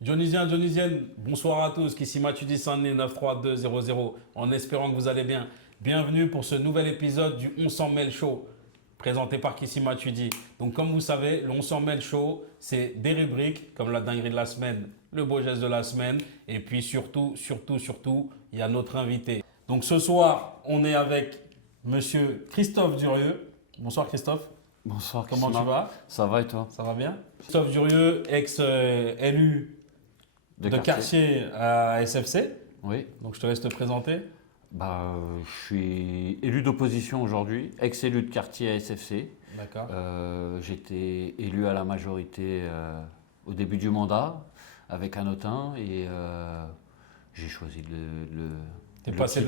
Dionysien, Dionysienne, bonsoir à tous. Ici Mathieu Sané 93200 en espérant que vous allez bien. Bienvenue pour ce nouvel épisode du On s'en mêle show présenté par Kissi Matuidi. Donc comme vous savez, le On s'en mêle show, c'est des rubriques comme la dinguerie de la semaine, le beau geste de la semaine et puis surtout, il y a notre invité. Donc ce soir, on est avec monsieur Christophe Durieux. Bonsoir Christophe. Bonsoir, Comment tu vas? Ça va et toi? Ça va bien? Christophe Durieux, ex-élu de quartier à SFC. Oui. Donc je te laisse te présenter. Je suis élu d'opposition aujourd'hui, ex-élu de quartier à SFC. D'accord. J'étais élu à la majorité au début du mandat avec Hanotin et j'ai choisi T'es passé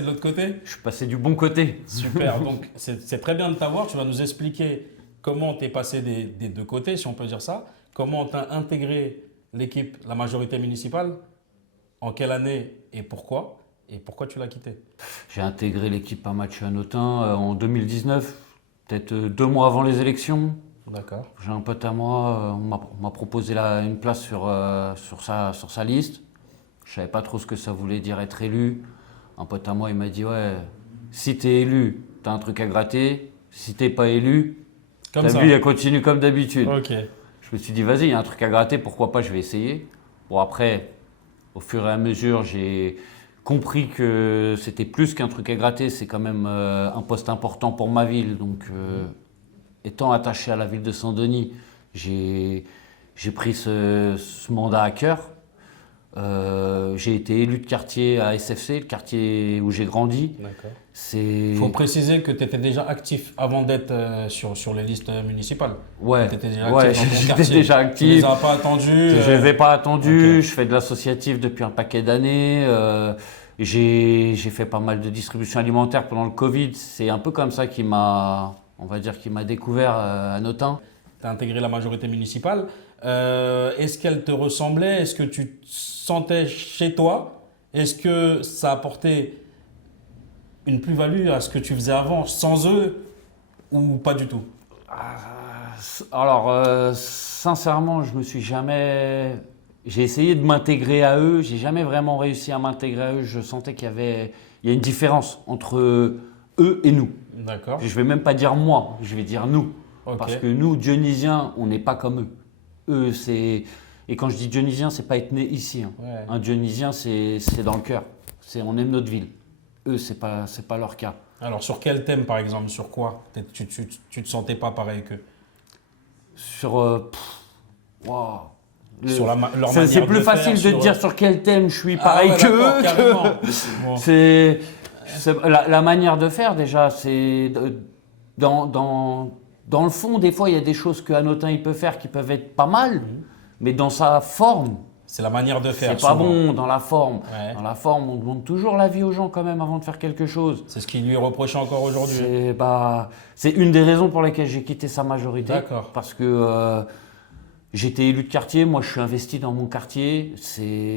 de l'autre côté? Je suis passé du bon côté. Super, donc c'est très bien de t'avoir. Tu vas nous expliquer comment tu es passé des deux côtés, si on peut dire ça. Comment tu as intégré l'équipe, la majorité municipale, en quelle année et pourquoi tu l'as quitté? J'ai intégré l'équipe à Mathieu Hanotin en 2019, peut-être 2 mois avant les élections. D'accord. J'ai un pote à moi, on m'a proposé une place sur sa liste. Je ne savais pas trop ce que ça voulait dire être élu. Un pote à moi, il m'a dit, ouais, si t'es élu, t'as un truc à gratter. Si t'es pas élu, ta vie, elle continue comme d'habitude. Ok. Je me suis dit, vas-y, il y a un truc à gratter, pourquoi pas, je vais essayer. Bon, après, au fur et à mesure, j'ai compris que c'était plus qu'un truc à gratter. C'est quand même un poste important pour ma ville. Donc, étant attaché à la ville de Saint-Denis, j'ai pris ce mandat à cœur. J'ai été élu de quartier à SFC, le quartier où j'ai grandi. D'accord. Il faut préciser que tu étais déjà actif avant d'être sur les listes municipales. Ouais, j'étais déjà actif. Tu les as pas attendus. Je les ai pas attendus. Okay. Je fais de l'associatif depuis un paquet d'années. J'ai fait pas mal de distribution alimentaire pendant le Covid. C'est un peu comme ça qui m'a découvert à Notin. Tu as intégré la majorité municipale. Est-ce qu'elle te ressemblait? Est-ce que tu te sentais chez toi? Est-ce que ça apportait une plus-value à ce que tu faisais avant sans eux ou pas du tout? Alors, sincèrement, j'ai essayé de m'intégrer à eux. J'ai jamais vraiment réussi à m'intégrer à eux. Je sentais qu'il y a une différence entre eux et nous. D'accord. Je vais même pas dire moi, je vais dire nous. Okay. Parce que nous, Dionysiens, on n'est pas comme eux. Eux, c'est... Et quand je dis Dionysien, c'est pas être né ici. Hein. Ouais. Un Dionysien, c'est dans le cœur. On aime notre ville. Eux, c'est pas leur cas. Alors, sur quel thème, par exemple? Sur quoi tu te sentais pas pareil qu'eux? Sur... Wow. Leur manière c'est plus facile de dire sur quel thème je suis pareil qu'eux. Bon. C'est la manière de faire, déjà. C'est dans le fond, des fois, il y a des choses que Hanotin il peut faire qui peuvent être pas mal, mais dans sa forme, c'est la manière de faire. C'est pas bon dans la forme. Ouais. Dans la forme, on demande toujours l'avis aux gens quand même avant de faire quelque chose. C'est ce qui lui est reproché encore aujourd'hui. C'est une des raisons pour lesquelles j'ai quitté sa majorité. D'accord. Parce que j'étais élu de quartier, moi je suis investi dans mon quartier.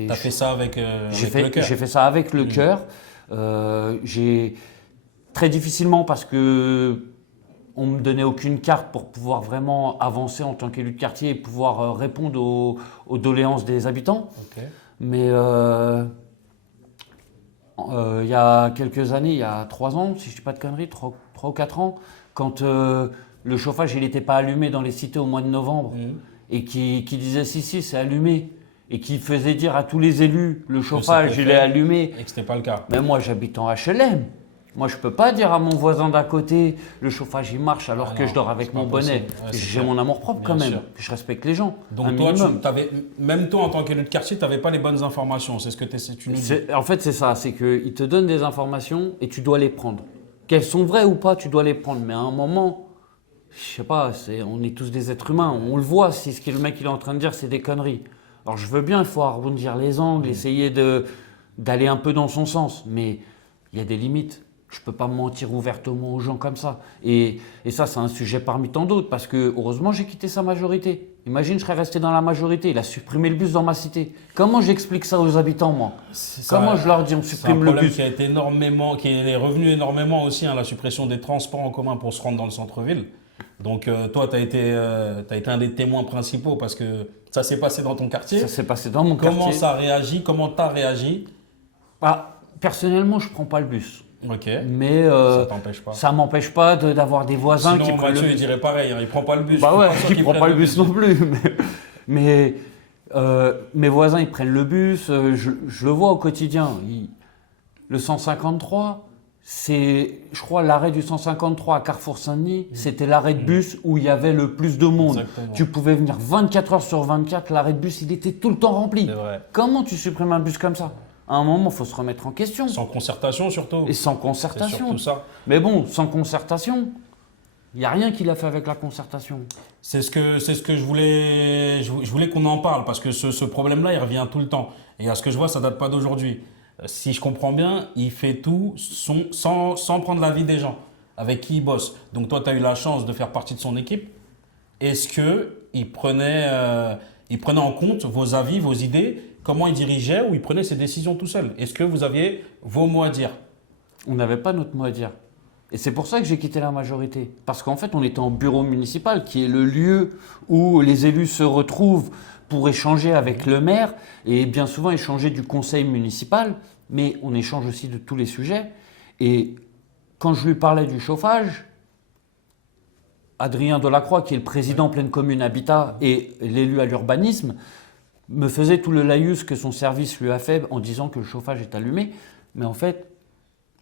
T'as fait ça avec le cœur. J'ai fait ça avec le cœur. J'ai très difficilement parce que on me donnait aucune carte pour pouvoir vraiment avancer en tant qu'élu de quartier et pouvoir répondre aux doléances des habitants. Okay. Mais il y a quelques années, il y a 3 ans, si je ne dis pas de conneries, 3 ou 4 ans, quand le chauffage n'était pas allumé dans les cités au mois de novembre et qui disait si c'est allumé et qui faisait dire à tous les élus le chauffage il est allumé. Et que ce n'était pas le cas. Mais moi j'habite en HLM. Moi, je ne peux pas dire à mon voisin d'à côté, le chauffage, il marche alors que je dors avec mon bonnet. Ouais, j'ai mon amour propre quand même. Je respecte les gens. Donc toi, même toi, en tant qu'élu de quartier, tu n'avais pas les bonnes informations. C'est ce que tu nous dis. En fait, c'est ça. C'est qu'ils te donnent des informations et tu dois les prendre. Qu'elles sont vraies ou pas, tu dois les prendre. Mais à un moment, je sais pas, on est tous des êtres humains. On le voit, si ce que le mec il est en train de dire, c'est des conneries. Alors, je veux bien, il faut arrondir les angles, essayer d'aller un peu dans son sens. Mais il y a des limites. Je ne peux pas mentir ouvertement aux gens comme ça. Et ça, c'est un sujet parmi tant d'autres, parce que heureusement, j'ai quitté sa majorité. Imagine, je serais resté dans la majorité. Il a supprimé le bus dans ma cité. Comment j'explique ça aux habitants, moi? Comment je leur dis, on supprime le bus? C'est un problème qui est revenu énormément aussi, hein, la suppression des transports en commun pour se rendre dans le centre-ville. Donc toi, tu as été un des témoins principaux parce que ça s'est passé dans ton quartier. Ça s'est passé dans mon quartier. Comment ça a réagi? Comment tu as réagi? Bah, personnellement, je prends pas le bus. Ok. Mais Ça t'empêche pas. ça m'empêche pas d'avoir des voisins Sinon, qui prennent Mathieu, le il bus. dirait pareil, hein, il prend pas le bus. Bah Je ouais, suis pas sûr il qu'il prend prenne pas le bus non plus. Mais, mes voisins, ils prennent le bus. Je le vois au quotidien. Le 153, c'est, je crois, l'arrêt du 153 à Carrefour Saint-Denis, c'était l'arrêt de bus où il y avait le plus de monde. Exactement. Tu pouvais venir 24 heures sur 24, l'arrêt de bus, il était tout le temps rempli. C'est vrai. Comment tu supprimes un bus comme ça? À un moment, il faut se remettre en question. Sans concertation surtout. Et sans C'est concertation. surtout ça. Mais bon, sans concertation, il n'y a rien qu'il a fait avec la concertation. C'est ce que je voulais qu'on en parle parce que ce problème-là, il revient tout le temps. Et à ce que je vois, ça date pas d'aujourd'hui. Si je comprends bien, il fait tout sans prendre l'avis des gens avec qui il bosse. Donc toi, tu as eu la chance de faire partie de son équipe. Est-ce qu'il prenait en compte vos avis, vos idées, comment il dirigeait ou il prenait ses décisions tout seul? Est-ce que vous aviez vos mots à dire? On n'avait pas notre mot à dire. Et c'est pour ça que j'ai quitté la majorité. Parce qu'en fait, on était en bureau municipal, qui est le lieu où les élus se retrouvent pour échanger avec le maire et bien souvent échanger du conseil municipal. Mais on échange aussi de tous les sujets. Et quand je lui parlais du chauffage, Adrien Delacroix, qui est le président Pleine Commune Habitat et l'élu à l'urbanisme, me faisait tout le laïus que son service lui a fait en disant que le chauffage est allumé. Mais en fait,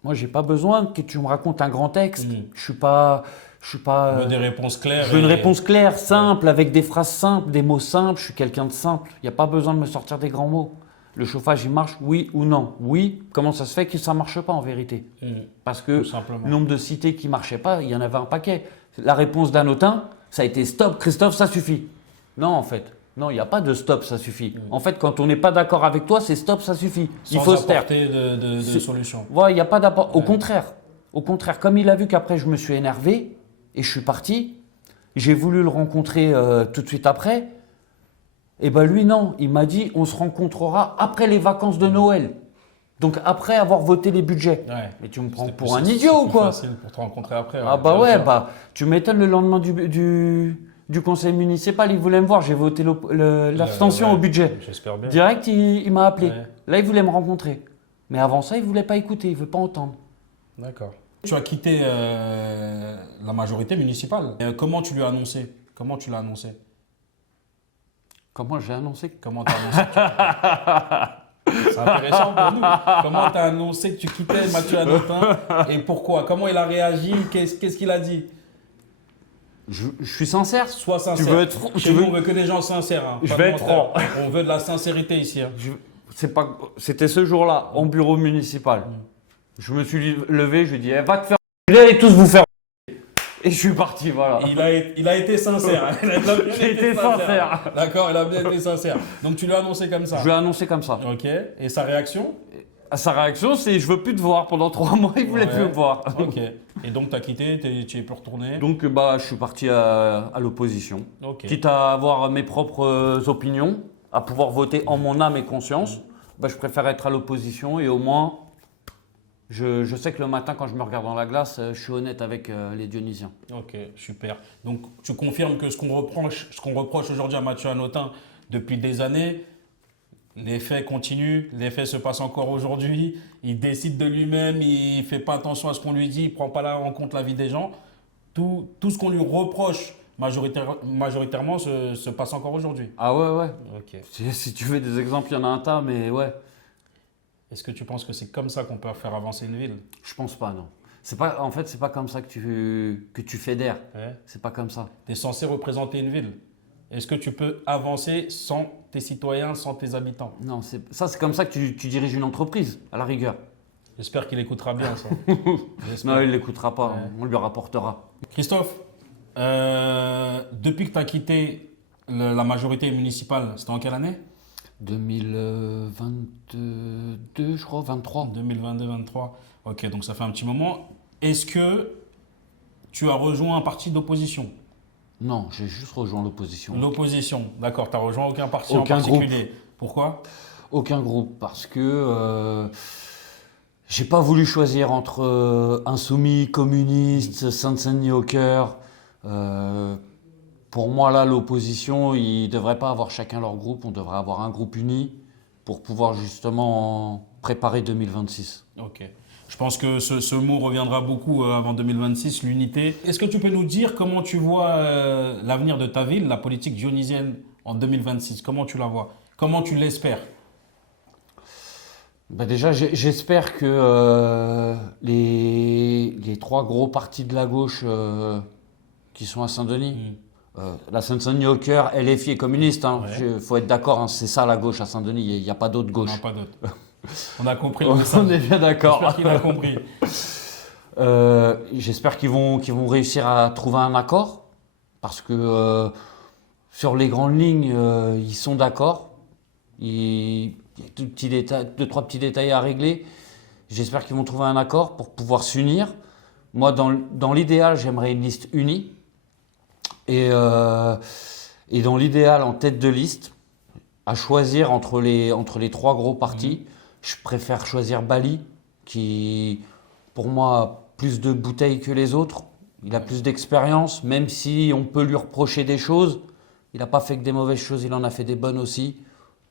moi, j'ai pas besoin que tu me racontes un grand texte. Je suis pas. Je veux des réponses claires. Je veux une réponse claire, simple, avec des phrases simples, des mots simples. Je suis quelqu'un de simple. Il n'y a pas besoin de me sortir des grands mots. Le chauffage, il marche, oui ou non? Oui. Comment ça se fait que ça marche pas en vérité? Parce que le nombre de cités qui marchaient pas, il y en avait un paquet. La réponse d'Hanotin, ça a été stop, Christophe, ça suffit. Non, en fait. Non, il n'y a pas de stop, ça suffit. En fait, quand on n'est pas d'accord avec toi, c'est stop, ça suffit. Il faut se taire. Sans apporter de solution. Voilà, il n'y a pas d'apport. Au contraire, comme il a vu qu'après je me suis énervé et je suis parti, j'ai voulu le rencontrer tout de suite après. Et ben lui non, il m'a dit on se rencontrera après les vacances de Noël. Donc après avoir voté les budgets. Ouais. Mais tu me prends C'était pour un plus- idiot ou quoi? C'est plus facile pour te rencontrer après. Ah bah ouais, bah tu m'étonnes, le lendemain du conseil municipal, il voulait me voir, j'ai voté l'abstention au budget. J'espère bien. Direct, il m'a appelé. Ouais. Là, il voulait me rencontrer. Mais avant ça, il voulait pas écouter, il veut pas entendre. D'accord. Tu as quitté la majorité municipale. Comment tu lui as annoncé? Comment tu l'as annoncé? Comment j'ai annoncé? Comment tu as annoncé C'est intéressant pour nous. Comment tu as annoncé que tu quittais Mathieu Hanotin et pourquoi? Comment il a réagi? Qu'est-ce qu'il a dit? Je suis sincère. Sois sincère. Tu veux être- Chez tu nous, veux- on veut que des gens sincères. Hein, Je pas vais de être menteurs. franc. On veut de la sincérité ici. Hein. C'était ce jour-là, en bureau municipal. Je me suis levé, je lui ai dit, eh, va te faire enculer et tous vous faire enculer. Et je suis parti, voilà. Il a été sincère. Hein. Il a bien J'ai été sincère. D'accord, il a bien été sincère. Donc tu lui as annoncé comme ça. Je lui ai annoncé comme ça. Ok. Et sa réaction? Sa réaction, c'est je veux plus te voir. Pendant 3 mois, il voulait Ouais. plus me voir. Ok. Et donc tu as quitté, tu es plus retourné. Donc, bah, je suis parti à l'opposition. Ok. Quitte à avoir mes propres opinions, à pouvoir voter en mon âme et conscience, bah, je préfère être à l'opposition et au moins, je sais que le matin, quand je me regarde dans la glace, je suis honnête avec les Dionysiens. Ok, super. Donc tu confirmes que ce qu'on reproche aujourd'hui à Mathieu Hanotin depuis des années, les faits continuent, les faits se passent encore aujourd'hui. Il décide de lui-même, il ne fait pas attention à ce qu'on lui dit, il ne prend pas en compte l'avis des gens. Tout ce qu'on lui reproche majoritairement se passe encore aujourd'hui. Ah ouais, ouais. Ok. Si tu veux des exemples, il y en a un tas, mais ouais, Est-ce que tu penses que c'est comme ça qu'on peut faire avancer une ville? je pense pas, non. En fait, c'est pas comme ça que tu fédères. Ouais. C'est pas comme ça. Tu es censé représenter une ville. Est-ce que tu peux avancer sans tes citoyens, sans tes habitants? Non, c'est comme ça que tu diriges une entreprise, à la rigueur. J'espère qu'il écoutera bien ça. J'espère. Non, il l'écoutera pas, Ouais. on lui rapportera. Christophe, depuis que tu as quitté la majorité municipale, c'était en quelle année? 2022, je crois, 23. 2022-23. Ok, donc ça fait un petit moment. Est-ce que tu as rejoint un parti d'opposition? Non, j'ai juste rejoint l'opposition. L'opposition, d'accord. Tu n'as rejoint aucun parti Aucun en particulier. Pourquoi? Aucun groupe, parce que j'ai pas voulu choisir entre insoumis, communistes, Saint-Denis au cœur. Pour moi, là, l'opposition, ils ne devraient pas avoir chacun leur groupe. On devrait avoir un groupe uni pour pouvoir justement préparer 2026. Ok. Je pense que ce mot reviendra beaucoup avant 2026, l'unité. Est-ce que tu peux nous dire comment tu vois l'avenir de ta ville, la politique dionysienne en 2026? Comment tu la vois? Comment tu l'espères? Bah déjà, j'espère que les trois gros partis de la gauche qui sont à Saint-Denis, la Saint-Denis au cœur, LFI et communiste, il faut être d'accord, hein, c'est ça la gauche à Saint-Denis, il n'y a pas d'autre gauche. Non, pas d'autre. On a compris le message. On est bien d'accord. J'espère qu'il a compris. J'espère qu'ils vont réussir à trouver un accord, parce que sur les grandes lignes, ils sont d'accord. Il y a deux, trois petits détails à régler. J'espère qu'ils vont trouver un accord pour pouvoir s'unir. Moi, dans l'idéal, j'aimerais une liste unie. Et dans l'idéal, en tête de liste, à choisir entre les trois gros partis, je préfère choisir Bali, qui, pour moi, a plus de bouteilles que les autres. Il a plus d'expérience, même si on peut lui reprocher des choses. Il n'a pas fait que des mauvaises choses, il en a fait des bonnes aussi.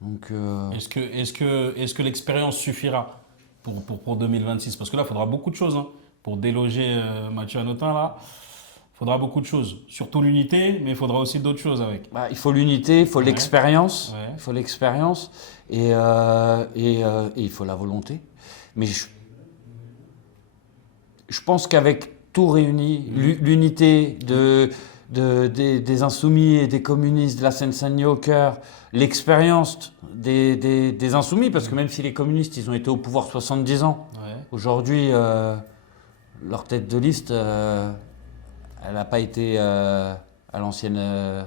Donc, Est-ce que l'expérience suffira pour 2026? Parce que là, il faudra beaucoup de choses pour déloger Mathieu Hanotin. Là, il faudra beaucoup de choses. Surtout l'unité, mais il faudra aussi d'autres choses avec. il faut l'unité, il faut l'expérience. Ouais. Il faut l'expérience et il faut la volonté. Mais je pense qu'avec tout réuni, l'unité des insoumis et des communistes, de la Seine-Saint-Denis au cœur, l'expérience des insoumis, parce que même si les communistes ils ont été au pouvoir 70 ans, aujourd'hui leur tête de liste elle n'a pas été à l'ancienne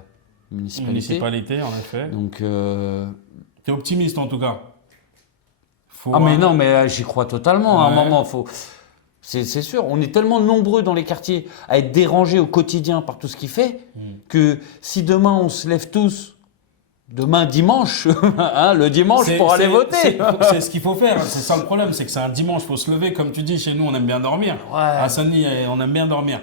Municipalité, en effet. Donc tu es optimiste en tout cas. mais non, mais j'y crois totalement. À un moment, c'est sûr, on est tellement nombreux dans les quartiers à être dérangés au quotidien par tout ce qu'il fait que si demain on se lève tous, demain dimanche, le dimanche pour aller voter. C'est ce qu'il faut faire. C'est ça le problème, c'est que c'est un dimanche, il faut se lever. Comme tu dis, chez nous, on aime bien dormir. Ouais. À Saint-Denis, on aime bien dormir.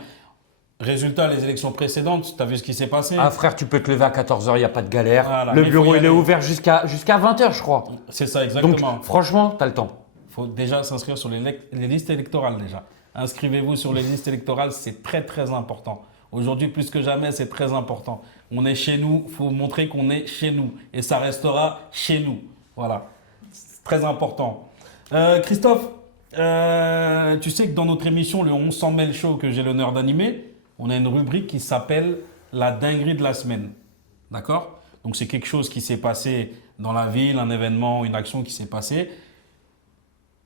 Résultat, les élections précédentes, tu as vu ce qui s'est passé? Ah frère, tu peux te lever à 14h, il n'y a pas de galère. Voilà, le bureau, il est ouvert jusqu'à 20h, je crois. C'est ça, exactement. Donc franchement, tu as le temps. Il faut déjà s'inscrire sur les listes électorales déjà. Inscrivez-vous sur les listes électorales, c'est très très important. Aujourd'hui, plus que jamais, c'est très important. On est chez nous, il faut montrer qu'on est chez nous. Et ça restera chez nous. Voilà, c'est très important. Christophe, tu sais que dans notre émission, le On s'en mêle show que j'ai l'honneur d'animer, on a une rubrique qui s'appelle la dinguerie de la semaine. D'accord? Donc c'est quelque chose qui s'est passé dans la ville, un événement, une action qui s'est passée.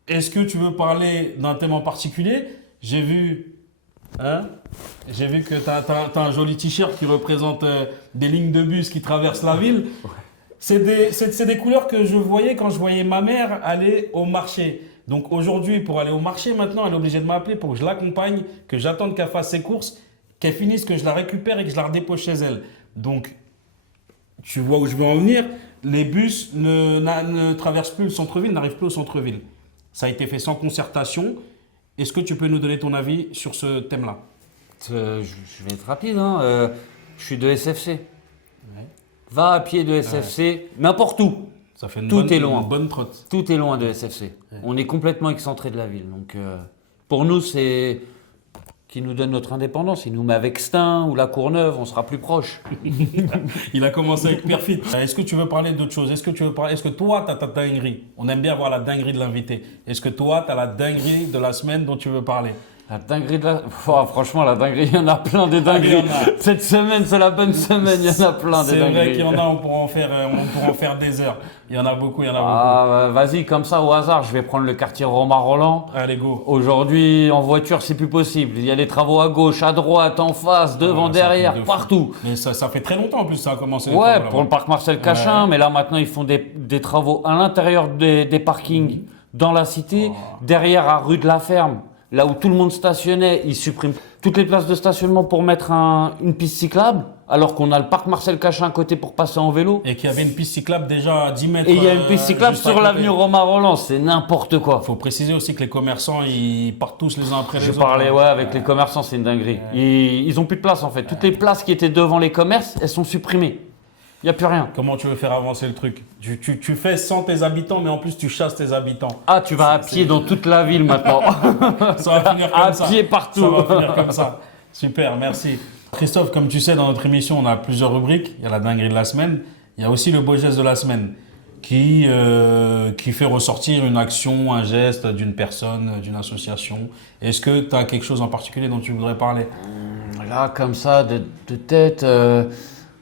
Est-ce que tu veux parler d'un thème en particulier? J'ai vu que tu as un joli t-shirt qui représente des lignes de bus qui traversent la ville. C'est des couleurs que je voyais quand je voyais ma mère aller au marché. Donc aujourd'hui, pour aller au marché, maintenant, elle est obligée de m'appeler pour que je l'accompagne, que j'attende qu'elle fasse ses courses, qu'elle finisse, que je la récupère et que je la redépose chez elle. Donc, tu vois où je veux en venir. Les bus ne traversent plus le centre-ville, n'arrivent plus au centre-ville. Ça a été fait sans concertation. Est-ce que tu peux nous donner ton avis sur ce thème-là? Je vais être rapide. Je suis de SFC. Va à pied de SFC, n'importe où. Ça fait une bonne trotte. Tout est loin de SFC. On est complètement excentré de la ville. Donc, pour nous, c'est qui nous donne notre indépendance. Il nous met avec Stein ou la Courneuve, on sera plus proche. Il a commencé avec Perfit. Est-ce que tu veux parler d'autre chose? Est-ce que toi, tu as ta dinguerie? On aime bien voir la dinguerie de l'invité. Est-ce que toi, tu as la dinguerie de la semaine dont tu veux parler? La dinguerie de la... franchement, la dinguerie, il y en a plein des dingueries. Cette semaine, c'est la bonne semaine, il y en a plein des dingueries. C'est vrai qu'il y en a, on pourra en faire des heures. Il y en a beaucoup, Vas-y, comme ça, au hasard, je vais prendre le quartier Romain-Roland. Allez, go. Aujourd'hui, en voiture, c'est plus possible. Il y a des travaux à gauche, à droite, en face, devant, derrière, partout. Mais ça fait très longtemps en plus, ça a commencé. Ouais, pour le parc Marcel Cachin, mais là, maintenant, ils font des travaux à l'intérieur des parkings dans la cité, derrière, à rue de la Ferme. Là où tout le monde stationnait, ils suppriment toutes les places de stationnement pour mettre une piste cyclable. alors qu'on a le parc Marcel Cachin à côté pour passer en vélo. Et qu'il y avait une piste cyclable déjà à 10 mètres. Et il y a une piste cyclable juste à sur côté. l'avenue Romain Roland, c'est n'importe quoi. Il faut préciser aussi que les commerçants, ils partent tous les uns après les Je autres. parlais avec les commerçants, c'est une dinguerie. Ils ont plus de place en fait. Toutes les places qui étaient devant les commerces, elles sont supprimées. Il n'y a plus rien. Comment tu veux faire avancer le truc? Tu fais sans tes habitants, mais en plus tu chasses tes habitants. Ah, tu vas à pied dans toute la ville maintenant. Ça va finir comme À ça. pied partout. Ça va finir comme ça. Super, merci. Christophe, comme tu sais, dans notre émission, on a plusieurs rubriques. Il y a la dinguerie de la semaine. Il y a aussi le beau geste de la semaine qui fait ressortir une action, un geste d'une personne, d'une association. Est-ce que tu as quelque chose en particulier dont tu voudrais parler? Là, comme ça, de tête,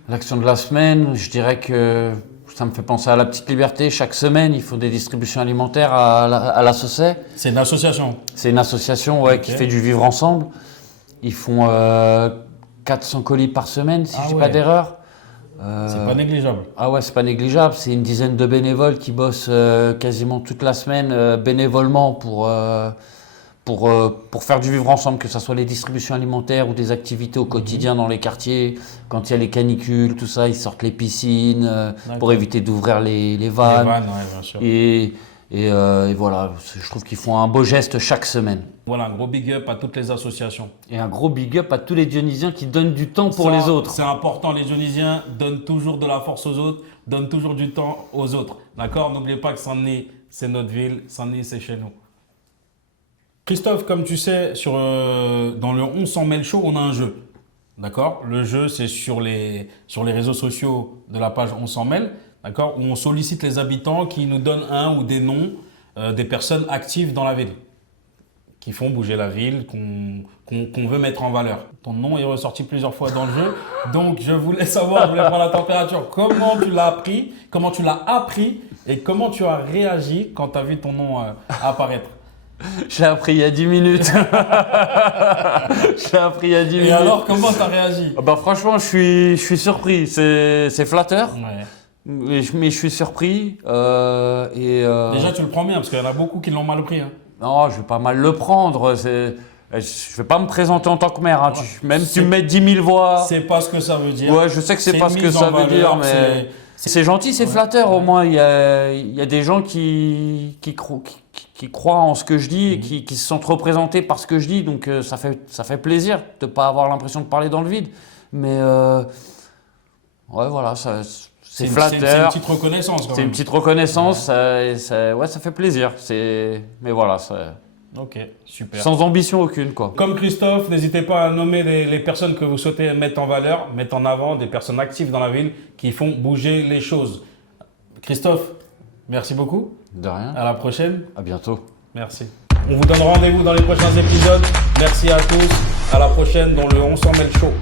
l'action de la semaine, je dirais que ça me fait penser à la Petite Liberté. Chaque semaine, ils font des distributions alimentaires à la Saucet. C'est une association. C'est une association qui fait du vivre ensemble. Ils font 400 colis par semaine, si je dis pas d'erreur. C'est pas négligeable. Ah ouais, c'est pas négligeable. C'est une dizaine de bénévoles qui bossent quasiment toute la semaine bénévolement pour faire du vivre ensemble, que ce soit les distributions alimentaires ou des activités au quotidien dans les quartiers. Quand il y a les canicules, tout ça, ils sortent les piscines pour éviter d'ouvrir les vannes. Les vannes, ouais, bien sûr. Et voilà, je trouve qu'ils font un beau geste chaque semaine. Voilà, un gros big up à toutes les associations. Et un gros big up à tous les Dionysiens qui donnent du temps pour Ça, les autres. C'est important, les Dionysiens donnent toujours de la force aux autres, donnent toujours du temps aux autres. D'accord? N'oubliez pas que Saint-Denis, c'est notre ville, Saint-Denis, c'est chez nous. Christophe, comme tu sais, dans le On s'en mêle chaud, on a un jeu. D'accord? Le jeu, c'est sur les réseaux sociaux de la page On s'en mêle, d'accord? Où on sollicite les habitants qui nous donnent un ou des noms des personnes actives dans la ville, qui font bouger la ville, qu'on veut mettre en valeur. Ton nom est ressorti plusieurs fois dans le jeu, donc je voulais prendre la température. Comment tu l'as appris, comment tu l'as appris et comment tu as réagi quand tu as vu ton nom apparaître? Je l'ai appris il y a 10 minutes. Je l'ai appris il y a 10 minutes. Et alors, comment tu as réagi? Franchement, je suis surpris. C'est flatteur, Ouais. mais je suis surpris. Déjà, tu le prends bien, parce qu'il y en a beaucoup qui l'ont mal pris. Hein. Non, je vais pas mal le prendre. Je vais pas me présenter en tant que maire. Hein. Même si tu me mets 10 000 voix. C'est pas ce que ça veut dire. Ouais, je sais que c'est pas ce que mise ça en veut dire, valeur, mais c'est gentil, c'est flatteur. Au moins, il y a des gens qui croient en ce que je dis et qui se sentent représentés par ce que je dis. Donc, ça fait plaisir de pas avoir l'impression de parler dans le vide. Mais ouais, voilà, c'est flatteur. C'est une petite reconnaissance. Quand C'est même. une petite reconnaissance. Ça fait plaisir. Mais voilà, Ok, super. sans ambition aucune, quoi. Comme Christophe, n'hésitez pas à nommer les personnes que vous souhaitez mettre en valeur, mettre en avant, des personnes actives dans la ville qui font bouger les choses. Christophe, merci beaucoup. De rien. À la prochaine. À bientôt. Merci. On vous donne rendez-vous dans les prochains épisodes. Merci à tous. À la prochaine dans le On s'en mêle chaud.